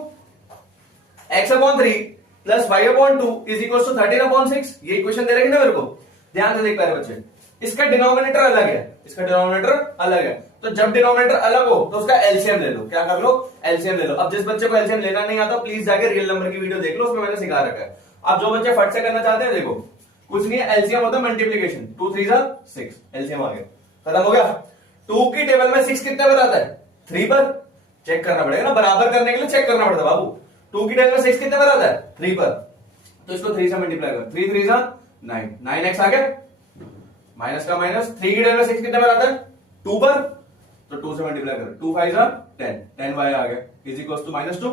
x/3 + y/2 = 13/6। ये इक्वेशन दे रहे ना मेरे को, ध्यान से देख पा रहे बच्चे। इसका डिनोमिनेटर अलग है, इसका डिनोमिनेटर अलग है, तो जब डिनोमिनेटर अलग हो तो उसका एलसीएम ले लो। क्या कर लो, एलसीएम ले लो। अब जिस बच्चे को एलसीएम लेना नहीं आता प्लीज जाके रियल नंबर की वीडियो देख लो, उसमें मैंने सिखा रखा है। अब जो बच्चे फट से करना चाहते हैं, देखो कुछ नहीं है, एलसीएम होता है मल्टीप्लीकेशन, 2 3 जा 6, एलसीएम आ गया, खत्म हो गया। 2 की टेबल में 6 कितने पर आता है, 3 पर। चेक करना पड़ेगा ना, बराबर करने के लिए चेक करना पड़ता है बाबू। 2 की टेबल में 6 कितने पर आता है, 3 पर, तो इसको 3 से मल्टीप्लाई कर, 3 3 जा 9, 9x आ गया, माइनस का माइनस, 3 की टेबल में 6 कितने पर आता है, 2 पर, तो 2 से मल्टीप्लाई कर, 2 5 जा 10, 10y आ गया, = -2,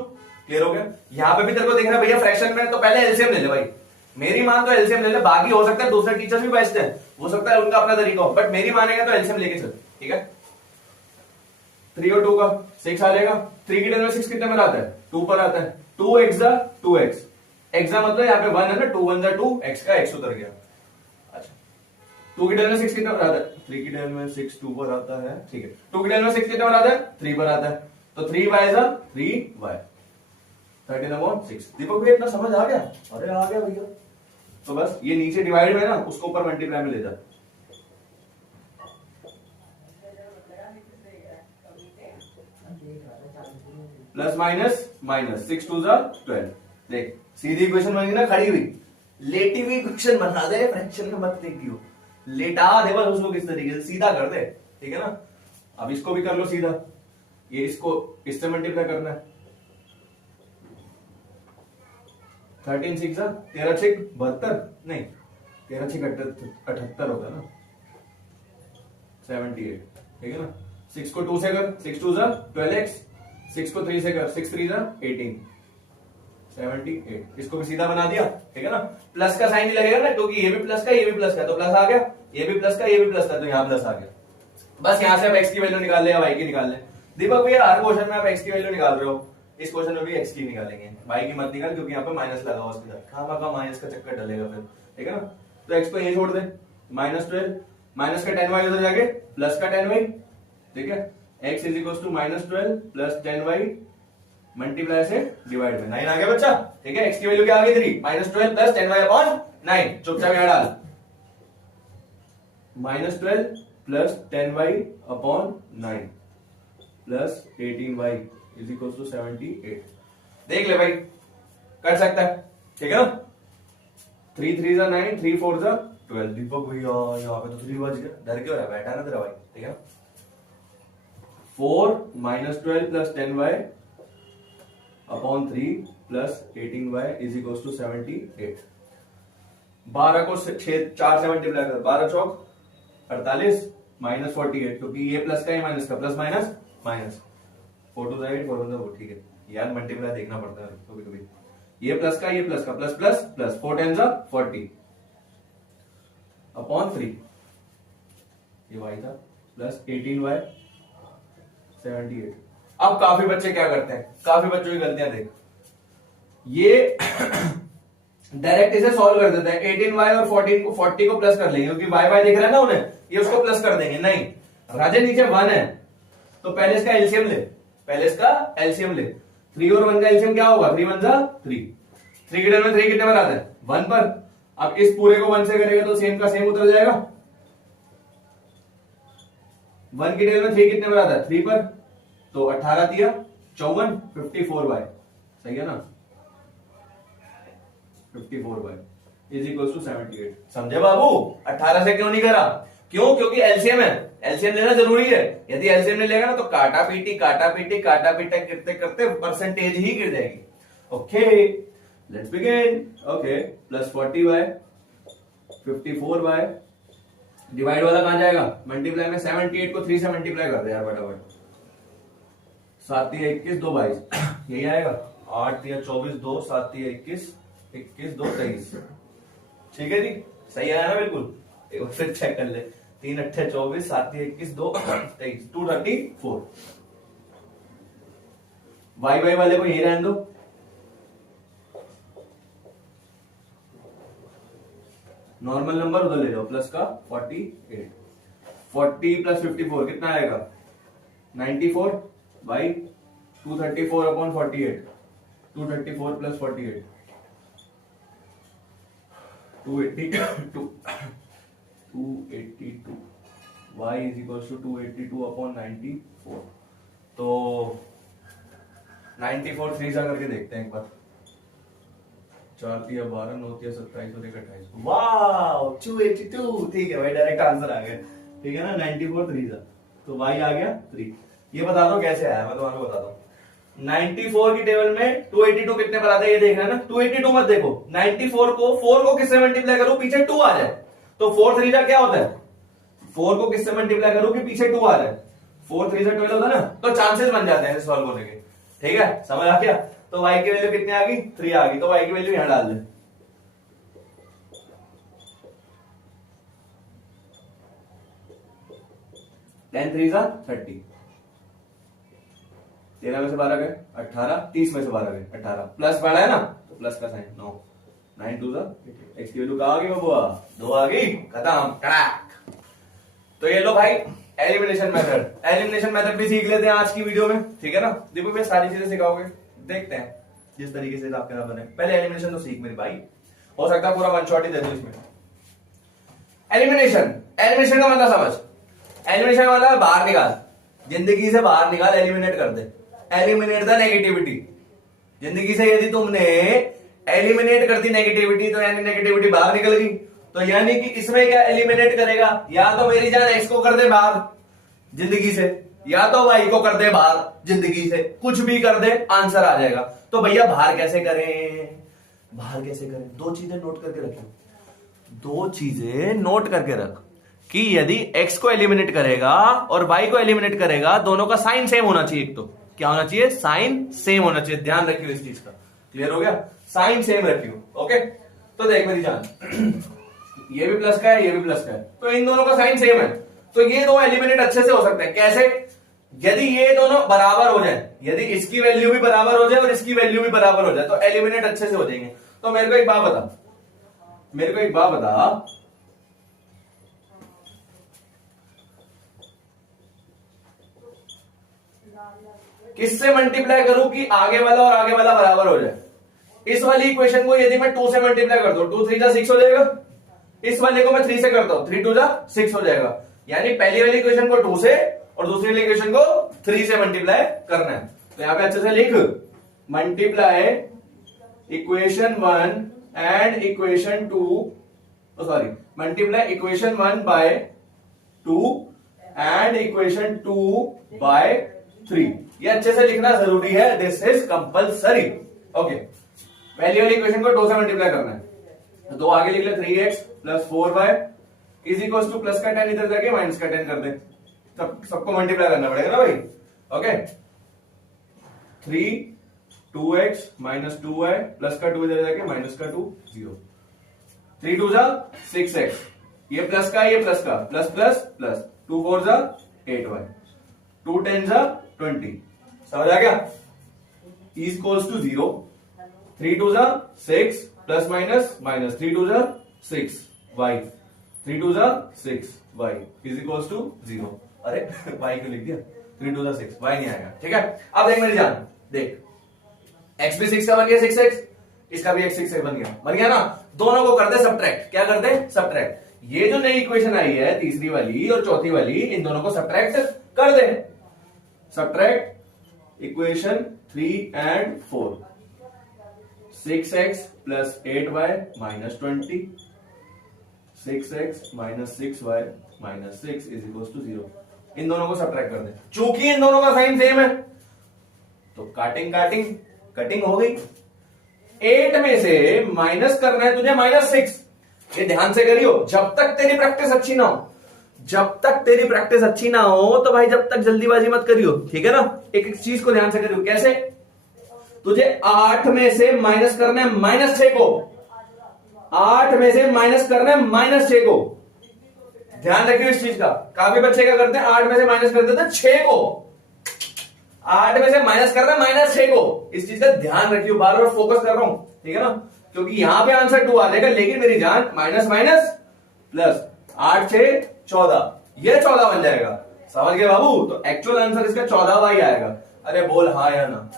क्लियर हो गया। यहां पे भी तेरे को दिख रहा है भैया फ्रैक्शन में, तो पहले एलसीएम ले ले भाई, मेरी मान तो एलसीएम ले ले, बाकी हो सकता है दूसरे टीचर्स भी बेस्ट है, हो सकता है उनका अपना तरीका हो, बट मेरी मानेगा तो एलसीएम लेके चल, ठीक है। 3 और 2 का 6 आ जाएगा। 3 की 10 में 6 कितने पर आता है? 2 पर आता है। 2 x जा 2x, x का मतलब यहाँ पे 1 है ना, 2 1 जा 2, x का x उतर गया। अच्छा 2 की 10 में 6 कितने पर आता है? 3 की 10 में 6 2 पर आता है, ठीक है। 2 की 10 में 6 कितने पर आता है? 3 पर आता है, तो 3y जा 3y 13/6। दीपक भैया इतना समझ आ गया? अरे आ गया भैया। तो बस ये नीचे डिवाइड में ना, उसको ऊपर मल्टीप्लाई में ले जा। प्लस माइनस माइनस, 6 2 जा 12। देख सीधी इक्वेशन बनी ना, खड़ी हुई। लेटी हुई इक्वेशन बना दे, फ्रैक्शन में मत देखियो, लेटा दे बस उसको किस तरीके से, सीधा कर दे, ठीक है ना। अब इसको भी कर लो सीधा, ये इसको इससे मल्टीप्लाई करना है। 13 6 जा 13 6 72, नहीं 13 6 78 होता है ना, 78, ठीक है ना। 6 को 2 से कर, 6 2 जा 12x, 6 को 3 से कर, 6 3 जा 18, 78। इसको भी सीधा बना दिया, ठीक है ना। प्लस का साइन ही लगेगा ना, क्योंकि ये भी प्लस का, ये भी प्लस का, तो प्लस आ गया। ये भी प्लस का, ये भी प्लस का, तो यहाँ प्लस आ गया। बस यहाँ से आप x की वैल्यू निकाल ले या y की निकाल ले। दीपक भैया हर क्वेश्चन में आप x की वैल्यू निकाल रहे हो, इस क्वेश्चन में भी x की निकालेंगे, y की मत निकाल, क्योंकि यहाँ पे माइनस लगा हुआ उसके साथ, खामा माइनस का चक्कर डलेगा फिर, ठीक है ना। तो x को ये छोड़ दे, -12, माइनस का 10y उधर जाके प्लस का 10y, ठीक है। x is equal to -12 plus 10y multiply से डिवाइड में 9 आ गया बच्चा, ठीक है। x की वैल्यू क्या आ गई 3, -12 प्लस 10y अपॉन 9, चुपचाप यहाँ डाल, -12 plus 10y upon 9 plus 18y is equal to 78। देख ले भाई, कर सकता है, ठीक है ना। 3 3 जा 9, 3 4 जा 12। दीपक भैया यहाँ पे तो 3 बज गया, डर क्यों रहा है, बैठा ना तेरा भाई, ठीक है। 4 -12 plus 10y upon 3 plus 18y is equal to 78। 12 को 4 से मल्टीप्लाई कर, 12 चौक 48 -48, क्योंकि ये प्लस का ये माइनस का, प्लस माइनस माइनस, 4 2 8 4 1 4, ठीक है। यार मल्टीप्लाई देखना पड़ता है कभी कभी, ये प्लस का ये प्लस का, प्लस प्लस प्लस, 4 10 जा 40 अपॉन 3, ये y था, प्लस 18y 78। अब काफी बच्चे क्या करते हैं, काफी बच्चों की गलतियां देख, ये डायरेक्ट इसे सॉल्व कर देते हैं। 18y और 40 को प्लस कर लेंगे, क्योंकि y दिख रहा है ना उन्हें, ये उसको प्लस कर देंगे। नहीं राजे, नीचे 1 है, तो पहले इसका एलसीएम ले, पहले इसका एलसीएम ले। 3 और 1 का एलसीएम क्या होगा, 3 1 जा 3, 3 की 10 में 3 कितने पर आता है, 1 पर। अब इस पूरे को 1 से करेगा तो सेम का सेम उतर जाएगा। 1 की 10 में 3 कितने पर आता है, 3 पर, तो 18 दिया 54, 54y, सही है ना, 54y इज इक्वल टू 78। समझे बाबू, 18 से क्यों नहीं करा, क्यों, क्योंकि एलसीएम है, एलसीएम लेना जरूरी है। यदि एलसीएम नहीं लेगा ना तो काटा पीटी करते करते परसेंटेज ही गिर जाएगी। Okay let's begin. Okay plus 40y 54y, divide वाला कहां जाएगा, मल्टीप्लाई में। 78 को 3 से मल्टीप्लाई कर दे यार फटाफट, 7 3 21 2 22, यही आएगा। 8 3 24 2, 7 3 21 21 2 23, ठीक है जी, सही आया ना बिल्कुल। एक बार फिर चेक कर ले, 3 8 24, 7 3 21 2 23, 234। वाई वाले को यही रहने दो, नॉर्मल नंबर उधर ले जाओ, प्लस का 48, 40 प्लस 54 कितना आएगा, 94 by 234 upon 48, 234 plus 48 282, 282 y is equal to 282 upon 94। तो 94 3 सा करके देखते हैं एक बार, 4 3 12 9 3 27 और 28, वाह 282, ठीक है भाई, डायरेक्ट आंसर आ गया, ठीक है ना। 94 3 सा, तो y आ गया 3। ये बता दो कैसे आया, मैं तुम्हारे को बताता हूँ। 94 की टेबल में 282 कितने पर आता है ये देखना है ना, 282 मत देखो, 94 को 4 को किससे मल्टीप्लाई करो, पीछे 2 आ जाए, तो 4 3 क्या होता है, 4 को किससे मल्टीप्लाई करो कि पीछे 2 आ जाए, 4 3 12 होता है ना, तो चांसेस बन जाते हैं सॉल्व होने के, ठीक है, समझ आ गया। तो y की वैल्यू कितनी आ गई, 3 आ गई, तो y की वैल्यू यहां डाल दे, 10 3 30, 13 में से 12 गए 18, 30 में से 12 गए 18, प्लस बढ़ा है ना तो प्लस का साइन 9, 9 2 एक्स की वैल्यू कहाँ आ गई बबुआ, 2 आ गई, खत्म क्रैक। तो ये लो भाई एलिमिनेशन मेथड भी सीख लेते हैं आज की वीडियो में, ठीक है ना। देखो मैं सारी चीजें सिखाओगे, देखते हैं जिस तरीके से आपके नाम बने। पहले एलिमिनेशन तो सीख मेरे भाई, हो सकता है पूरा वन शॉट ही दे दूं इसमें। एलिमिनेशन का मतलब समझ, एलिमिनेशन का मतलब बाहर निकाल, जिंदगी से बाहर निकाल, एलिमिनेट कर दे, एलिमिनेट द नेगेटिविटी। जिंदगी से यदि तुमने एलिमिनेट कर दी नेगेटिविटी तो यानी नेगेटिविटी बाहर निकल गई, तो यानी कि इसमें क्या एलिमिनेट करेगा, या तो मेरी जान एक्स को कर दे बाहर जिंदगी से, या तो वाई को कर दे बाहर जिंदगी से, कुछ भी कर दे आंसर आ जाएगा। तो भैया बाहर कैसे करें, दो चीजें नोट करके रखिए, दो चीजें नोट करके रख कि यदि x को एलिमिनेट करेगा और y को एलिमिनेट करेगा, दोनों का साइन सेम होना चाहिए। एक तो क्या होना चाहिए, साइन सेम होना चाहिए, ध्यान रखियो इस चीज का। क्लियर हो गया, साइन सेम रखियो। ओके, तो देख मेरी जान, ये भी प्लस का है, ये भी प्लस का है, तो इन दोनों का साइन सेम है, तो ये दो एलिमिनेट अच्छे से हो सकते हैं। कैसे, यदि ये दोनों बराबर हो जाए, यदि इसकी वैल्यू भी बराबर हो जाए और इसकी वैल्यू भी बराबर हो जाए, तो एलिमिनेट अच्छे से हो जाएंगे। तो मेरे को एक बात बता, किससे मल्टीप्लाई करूं कि आगे वाला और आगे वाला बराबर हो जाए। इस वाली इक्वेशन को यदि मैं 2 से मल्टीप्लाई कर दूं, 2 3 जा 6 हो जाएगा। इस वाले को मैं 3 से करता हूं, 3 2 जा 6 हो जाएगा। यानी पहली वाली इक्वेशन को 2 से और दूसरी वाली इक्वेशन को 3 से मल्टीप्लाई करना है। तो यहां पे अच्छे से लिख, multiply equation 1 and equation 2, sorry, multiply equation 1 by 2 and equation 2 by 3। ये अच्छे से लिखना जरूरी है, दिस इज कंपल्सरी। ओके, पहली वाली इक्वेशन को 2 से मल्टीप्लाई करना है, तो 2 आगे लिख ले, 3x plus 4y is equal two plus का 10 इधर जाके माइनस का 10 कर दे, सबको मल्टीप्लाई करना पड़ेगा ना भाई। Okay, 3 2x minus 2y plus का 2 इधर जाके माइनस का 2 0, 3 2 जा 6x, ये प्लस का ये प्लस का, प्लस प्लस प्लस, 2 4 जा 8y, 2 10 जा 20, समझ आ गया। इज इक्वल्स टू 0, 3 2 जा 6 प्लस माइनस माइनस, 3 2 जा 6 y, 3 2 जा 6 y इज इक्वल्स टू 0। अरे y क्यों लिख दिया, 3 2 जा 6 y नहीं आएगा, ठीक है। अब देख मेरी जान, देख x भी 6 का बन गया 6x, इसका भी x 6 से बन गया ना। दोनों को करते सब्ट्रैक्ट, क्या करते सब्ट्रैक्ट। ये जो नई इक्वेशन आई है तीसरी वाली और चौथी वाली, इन दोनों को सब्ट्रैक्ट कर दे। Subtract equation 3 and 4, 6x plus 8y minus 20, 6x minus 6y minus 6 is equal to 0। इन दोनों को सब्ट्रैक्ट कर दे। चूंकि इन दोनों का साइन सेम है तो कटिंग हो गई। 8 में से माइनस करना है तुझे -6, ये ध्यान से करियो। जब तक तेरी प्रैक्टिस अच्छी ना हो, तो भाई जब तक जल्दीबाजी मत करियो, ठीक है ना। एक एक चीज को ध्यान से करियो। कैसे, तुझे 8 में से माइनस करना है -6 को, 8 में से माइनस करना है -6 को। ध्यान रखियो इस चीज का। काफी बच्चे क्या करते हैं, 8 में से माइनस कर देते हैं 6 को, 8 में से माइनस करना है -6 को। इस चीज का ध्यान रखियो, बार बार फोकस कर रहा हूं, ठीक है ना, क्योंकि यहां पे आंसर 2 आ जाएगा। लेकिन मेरी जान माइनस माइनस प्लस, 8 6 14, ये 14 बन जाएगा। समझ गए बाबू। तो एक्चुअल आंसर इसका 14y आएगा। अरे बोल हाँ या ना,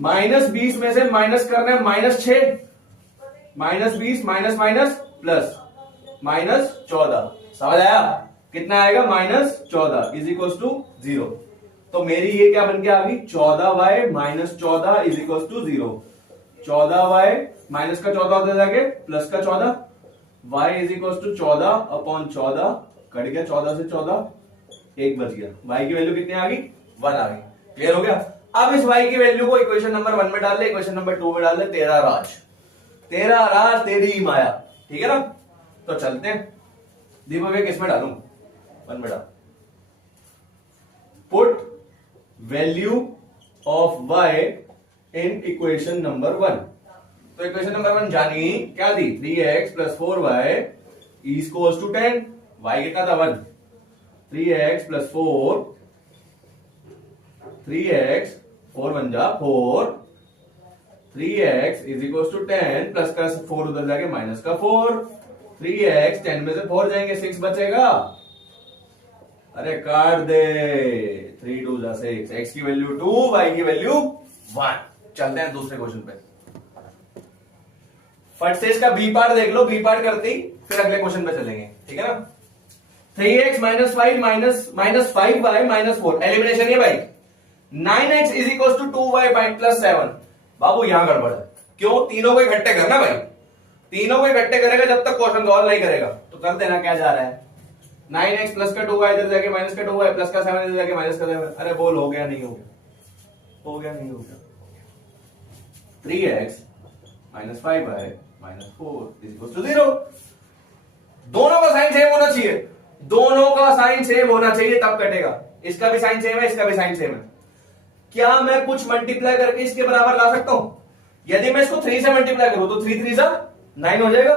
-20 में से माइनस करना है -6, -20 माइनस माइनस प्लस -14, समझ आया। कितना आएगा, -14 इज इक्वल टू 0। तो मेरी ये क्या बन के आ गई, 14y minus 14 is equal to 0। 14y minus का 14 होता जाके प्लस का 14, y is equal to 14/14, cut गया 14 से 14, 1 बच गया। y की वैल्यू कितनी आ गई, 1 आ गई। क्लियर हो गया। अब इस y की वैल्यू को इक्वेशन नंबर 1 में डाल ले, इक्वेशन नंबर 2 में डाल ले। तेरा राज तेरी माया, ठीक है ना। तो चलते हैं। दीपक भाई किसमें डालूं, 1 में डाल। Put value of y in equation number 1। तो इक्वेशन नंबर 1 जानी क्या थी, 3x plus 4y equals to 10, y कितना था 1, 3x प्लस 4, 3x 4 1 जा 4, 3x is equals to 10 plus का 4 उधर जाके माइनस का 4, 3x 10 में से 4 जाएंगे 6 बचेगा, अरे काट दे, 3 2 जा 6, x की वैल्यू 2, y की वैल्यू 1। चलते हैं दूसरे क्वेश्चन पे। फट से इसका बी पार्ट देख लो, बी पार्ट करते ही फिर अगले क्वेश्चन पे चलेंगे, ठीक है ना। 3x minus 5 minus 5y minus 4, elimination है भाई। 9x is equal to 2y plus 7, बाबू यहां गड़बड़ है, क्यों, तीनों को इकट्ठे करना भाई, तीनों को इकट्ठे करेगा जब तक क्वेश्चन सॉल्व नहीं करेगा। तो कर देना, क्या जा रहा है, 9x प्लस का 2y इधर जाके माइनस का 2y प्लस का 7 इधर जाके माइनस का 7, अरे बोल हो गया नहीं हो गया, हो गया नहीं हो गया। 3x minus 5y minus 4 is equal to 0। दोनों का साइन सेम होना चाहिए, दोनों का साइन सेम होना चाहिए तब कटेगा। इसका भी साइन सेम है, इसका भी साइन सेम है। क्या मैं कुछ मल्टीप्लाई करके इसके बराबर ला सकता हूं? यदि मैं इसको 3 से मल्टीप्लाई करूं तो 3 3 जा 9 हो जाएगा,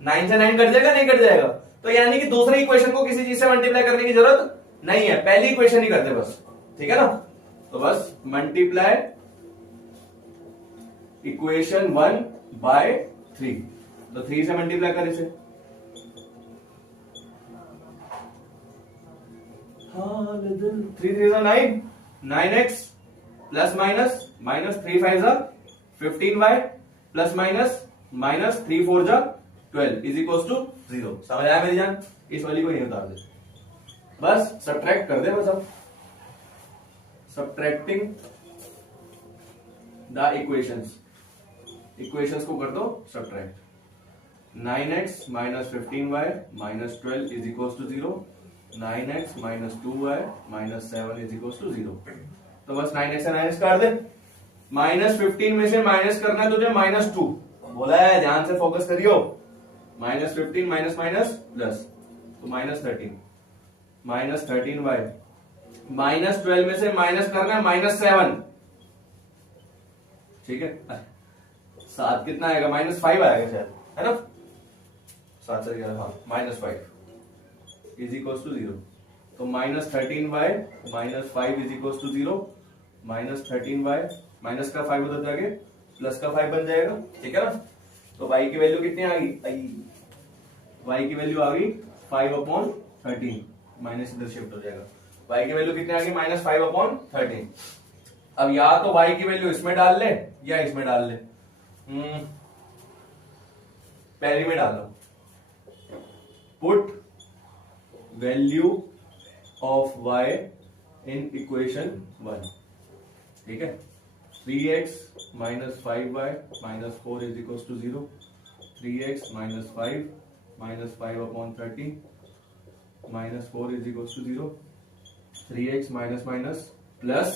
9 से 9 कट जाएगा, नहीं कट जाएगा। तो यानी कि दूसरे इक्वेशन को किसी चीज से मल्टीप्लाई करने की जरूरत नहीं है, पहली इक्वेशन ही करते बस, ठीक है ना। तो बस मल्टीप्लाई इक्वेशन 1 बाय 3, तो 3 से मल्टीप्लाई कर इसे, हाँ 3 3 9, 9x प्लस माइनस माइनस 3 5 जा 15y प्लस माइनस माइनस 3 4 जा 12 इज इक्वल टू 0। समझ आया मेरी जान, इस वाली को यही उतार दे, बस सब्ट्रैक्ट कर दे, बस अब सब्ट्रैक्टिंग द इक्वेशंस, इक्वेशंस को कर दो subtract. 9x minus 15y minus 12 is equal to 0, 9x minus 2y minus 7 is equal to 0। तो बस 9x से 9x काट दे, माइनस 15 में से माइनस करना है तुझे माइनस 2, बोला है ध्यान से फोकस करियो, माइनस 15 माइनस माइनस प्लस, तो माइनस 13, माइनस 13y, माइनस 12 में से माइनस करना है माइनस 7, ठीक है। 7 कितना आएगा, माइनस 5 आएगा शायद, है ना, 7 से 11, हाँ माइनस 5 इज इक्वल टू 0। तो minus 13y minus 5 is equal to 0, minus 13y minus का 5 उधर जाके प्लस का 5 बन जाएगा, ठीक है ना। तो y की वैल्यू कितनी आ गई, y की वैल्यू आ गई 5/13, माइनस इधर शिफ्ट हो जाएगा, y की वैल्यू कितनी आ गई माइनस 5/13। अब या तो y की वैल्यू इसमें डाल ले या इसमें डाल ले, पहली में डाल लो, put value of y in equation 1, ठीक है। 3x minus 5y minus 4 is equal to 0, 3x minus 5 minus 5/13 minus 4 is equal to 0, 3x minus minus plus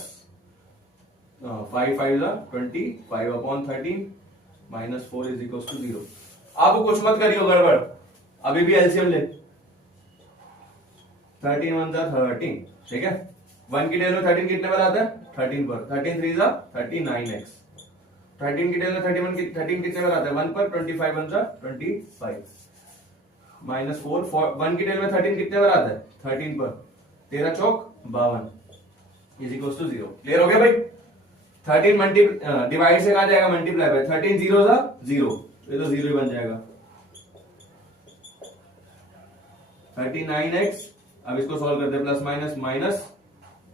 5 5 20 5/13 minus 4 is equal to 0। अब कुछ मत करियो गड़बड़, अभी भी एलसीएम ले, 13 1 13, ठीक है। 1 की टेल में 13 कितने पर आता है, 13 पर, 13 3 जा 39x, 13 की टेल में 13 कितने पर आता है 1 पर, 25 1 जा 25 माइनस 4, 1 की टेल में 13 कितने पर आता है 13 पर, 13 चौक 52 इज इक्वल टू 0। क्लियर हो गया भाई। 13 डिवाइड से कहा जाएगा मल्टीप्लाई बाय, 13 0 जा 0, ये तो 0 ही बन जाएगा। 39x, अब इसको सॉल्व करते हैं, प्लस माइनस माइनस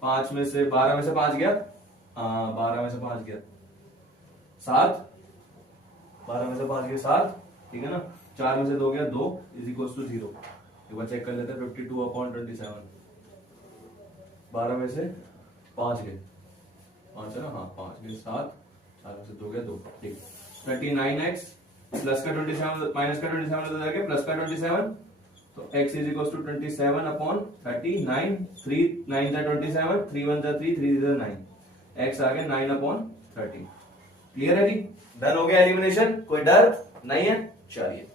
5 में से 12 में से 5 गया, 12 में से 5 गया 7, 12 में से 5 गया 7, ठीक है ना। 4 में से 2 गया 2 इज इक्वल टू 0। एक बार चेक कर लेते हैं, 52/27, 12 में से 5 गए, 5 है ना, हाँ 5 गए 7, 4 में से 2 गया 2, ठीक। 39x प्लस का 27 माइनस का 27 तो जाके प्लस का 27, तो x इज इक्वल टू 27/39, 3 9 जा 27, 3 1 जा 3, 3 जा 9, x आ गया 9/30। क्लियर है जी, डन हो गया एलिमिनेशन, कोई डर नहीं है, चलिए।